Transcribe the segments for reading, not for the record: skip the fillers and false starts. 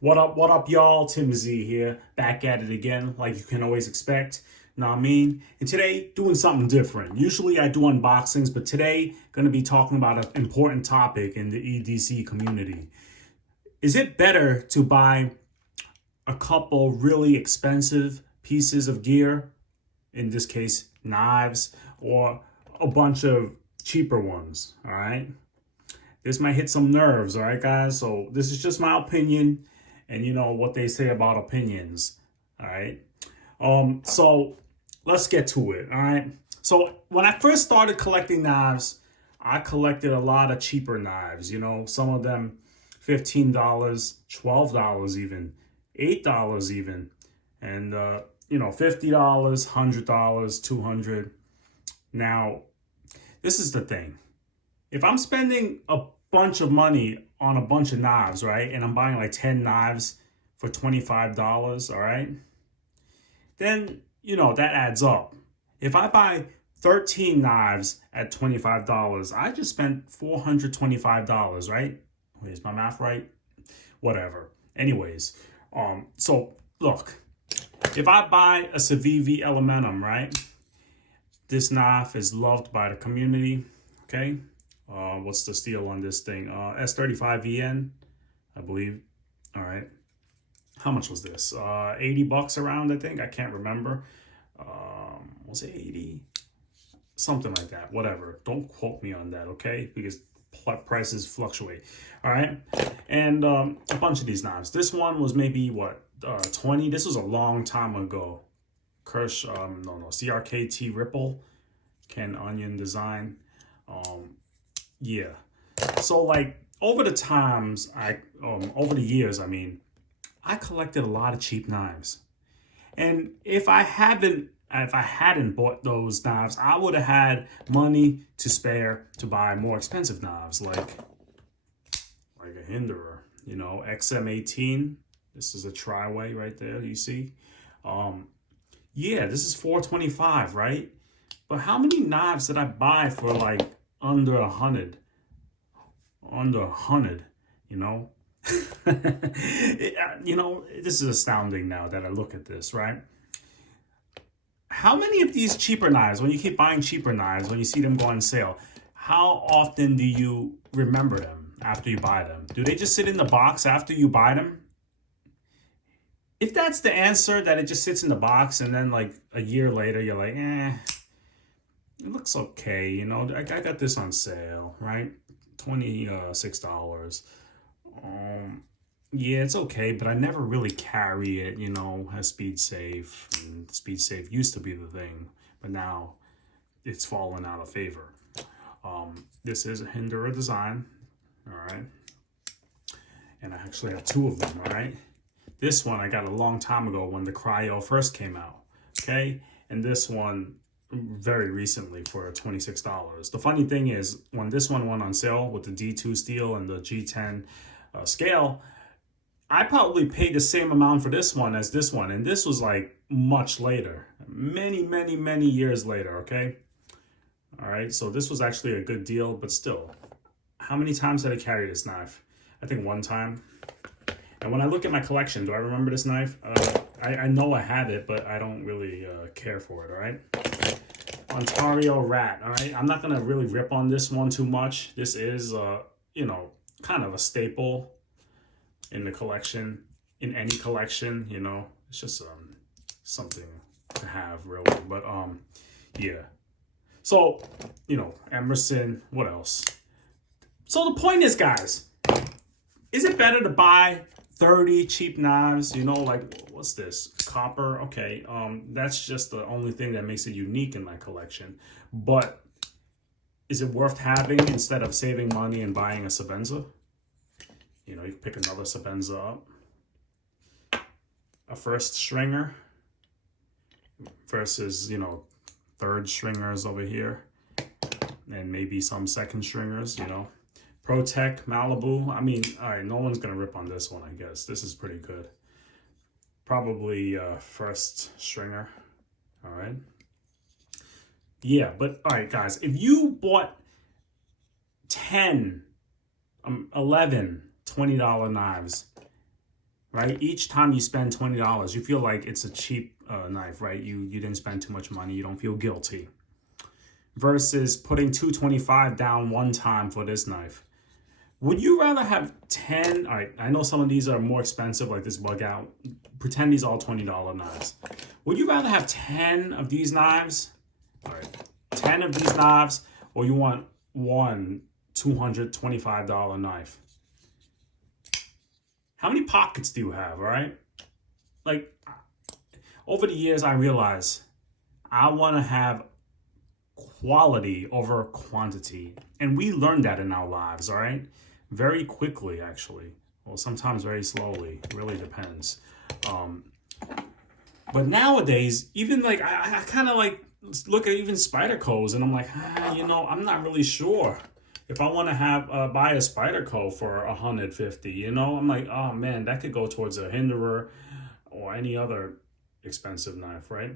What up, y'all? Tim Z here, back at it again, like you can always expect. Know what I mean? And today, doing something different. Usually I do unboxings, but today, gonna be talking about an important topic in the EDC community. Is it better to buy a couple really expensive pieces of gear, in this case, knives, or a bunch of cheaper ones? All right. This might hit some nerves, all right, guys? So this is just my opinion, and you know what they say about opinions, all right? So let's get to it, all right? So when I first started collecting knives, I collected a lot of cheaper knives, you know, some of them $15, $12 even, $8 even, and $50, $100, 200. Now, this is the thing. If I'm spending a bunch of money on a bunch of knives, right, and I'm buying like 10 knives for $25, all right, then, that adds up. If I buy 13 knives at $25, I just spent $425, right? Wait, is my math right? Whatever. Anyways, so look, if I buy a Civivi Elementum, right, this knife is loved by the community, okay? What's the steel on this thing? S35VN, I believe. All right. How much was this? $80 around, I think. I can't remember. Was it 80? Something like that. Whatever. Don't quote me on that, okay? Because prices fluctuate. All right. And a bunch of these knives. This one was maybe, 20? This was a long time ago. CRKT Ripple, Ken Onion Design. Yeah. So like over the years, I collected a lot of cheap knives. And if I hadn't bought those knives, I would have had money to spare to buy more expensive knives like a Hinderer, XM18. This is a Triway right there, you see. Yeah, this is $425, right? But how many knives did I buy for like under a hundred, you know? This is astounding now that I look at this, right? How many of these cheaper knives, when you keep buying cheaper knives, when you see them go on sale, how often do you remember them after you buy them? Do they just sit in the box after you buy them? If that's the answer, that it just sits in the box and then like a year later you're like, it looks okay, I got this on sale, right? $26. Yeah, it's okay, but I never really carry it, as speed safe. And speed safe used to be the thing, but now it's fallen out of favor. This is a Hinderer design, all right? And I actually have two of them, all right? This one I got a long time ago when the Cryo first came out, okay? And this one very recently for $26. The funny thing is, when this one went on sale with the D2 steel and the G10 scale, I probably paid the same amount for this one as this one. And this was like much later, many, many, many years later, okay? All right, so this was actually a good deal, but still, how many times did I carry this knife? I think one time. And when I look at my collection, do I remember this knife? I know I have it, but I don't really care for it, all right? Ontario Rat, all right? I'm not going to really rip on this one too much. This is, kind of a staple in the collection, in any collection, It's just something to have, really. But, yeah. So, Emerson, what else? So the point is, guys, is it better to buy 30 cheap knives, like what's this, copper? Okay, that's just the only thing that makes it unique in my collection. But is it worth having instead of saving money and buying a Sabenza? You can pick another Sabenza up, a first stringer versus third stringers over here, and maybe some second stringers, ProTech, Malibu. All right, no one's going to rip on this one, I guess. This is pretty good. Probably first stringer. All right. Yeah, but all right, guys. If you bought 10, 11, $20 knives, right? Each time you spend $20, you feel like it's a cheap knife, right? You didn't spend too much money. You don't feel guilty. Versus putting $225 down one time for this knife. Would you rather have 10? All right, I know some of these are more expensive, like this bug out. Pretend these are all $20 knives. Would you rather have 10 of these knives? All right, 10 of these knives, or you want one $225 knife? How many pockets do you have, all right? Like, over the years, I realized I want to have quality over quantity. And we learned that in our lives, all right? Very quickly, actually. Well, sometimes very slowly. It really depends. But nowadays, even like, I kind of like look at even Spyderco's and I'm like, I'm not really sure if I want to have buy a Spyderco for $150, I'm like, oh man, that could go towards a Hinderer or any other expensive knife, right?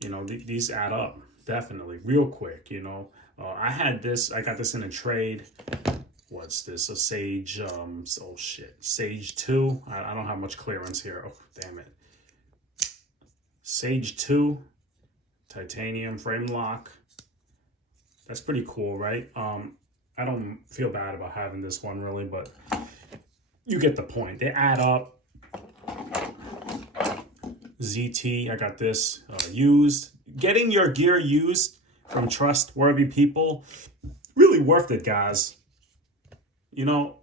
These add up definitely real quick. I got this in a trade. What's this? A Sage? Sage 2. I don't have much clearance here. Oh, damn it. Sage 2, titanium frame lock. That's pretty cool, right? I don't feel bad about having this one really, but you get the point. They add up. ZT, I got this used. Getting your gear used from trustworthy people, really worth it, guys. You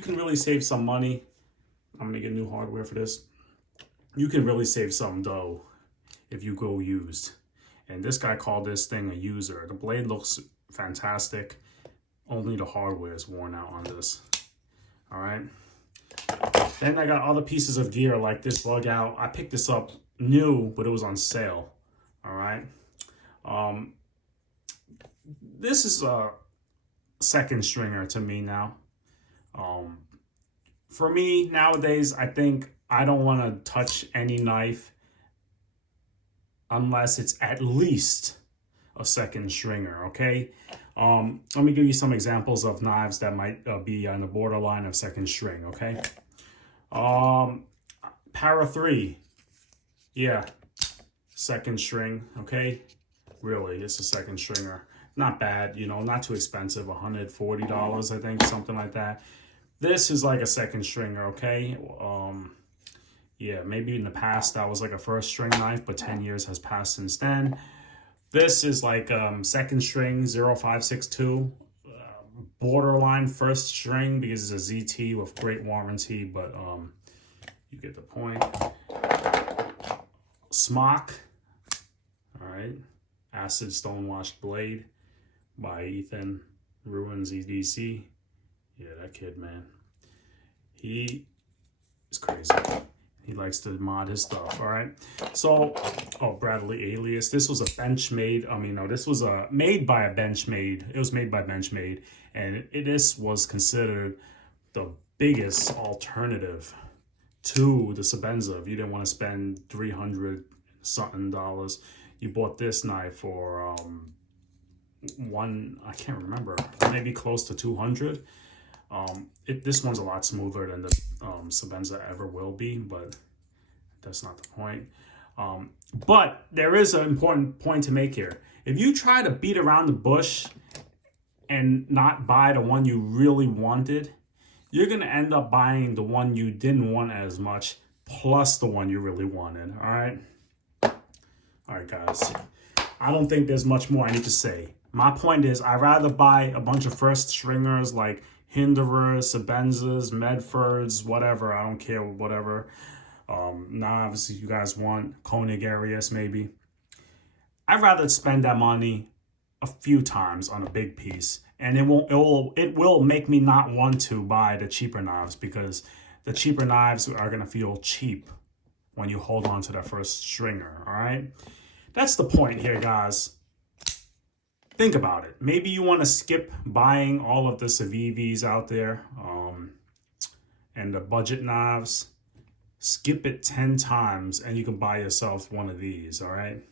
can really save some money. I'm gonna get new hardware for this. You can really save some dough if you go used. And this guy called this thing a user. The blade looks fantastic. Only the hardware is worn out on this. All right. Then I got other pieces of gear like this bug out. I picked this up new, but it was on sale. All right. This is a second stringer to me now. For me nowadays, I think I don't want to touch any knife unless it's at least a second stringer, okay? Let me give you some examples of knives that might be on the borderline of second string, okay? Para 3, yeah, second string, okay? Really, it's a second stringer. Not bad, not too expensive, $140, I think, something like that. This is like a second stringer, okay? Yeah, maybe in the past that was like a first string knife, but 10 years has passed since then. This is like second string 0562, borderline first string because it's a ZT with great warranty, but you get the point. Smock, all right, acid stonewashed blade by Ethan Ruins EDC. Yeah, that kid, man, he is crazy. He likes to mod his stuff, all right? So, Bradley Alias. This was a Benchmade. This was made by a Benchmade. It was made by Benchmade. And this was considered the biggest alternative to the Sebenza. If you didn't want to spend $300 something, you bought this knife for I can't remember, maybe close to 200. This one's a lot smoother than the Sebenza ever will be, but that's not the point. But there is an important point to make here. If you try to beat around the bush and not buy the one you really wanted, you're going to end up buying the one you didn't want as much, plus the one you really wanted, all right? All right, guys. I don't think there's much more I need to say. My point is, I'd rather buy a bunch of first stringers like Hinderers, Sebenzas, Medfords, whatever. I don't care, whatever. Knives you guys want, Koenig Arius maybe. I'd rather spend that money a few times on a big piece, and it will make me not want to buy the cheaper knives, because the cheaper knives are gonna feel cheap when you hold on to that first stringer. All right, that's the point here, guys. Think about it. Maybe you want to skip buying all of the Civivis out there and the budget knives. Skip it 10 times and you can buy yourself one of these, all right?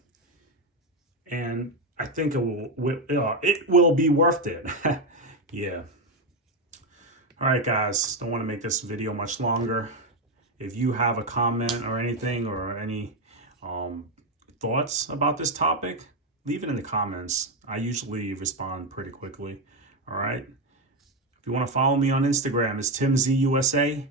And I think it will be worth it. Yeah. All right, guys, don't want to make this video much longer. If you have a comment or anything or any thoughts about this topic, leave it in the comments. I usually respond pretty quickly. All right. If you want to follow me on Instagram, it's TimZUSA.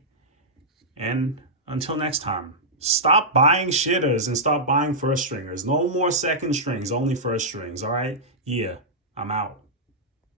And until next time, stop buying shitters and stop buying first stringers. No more second strings, only first strings. All right. Yeah, I'm out.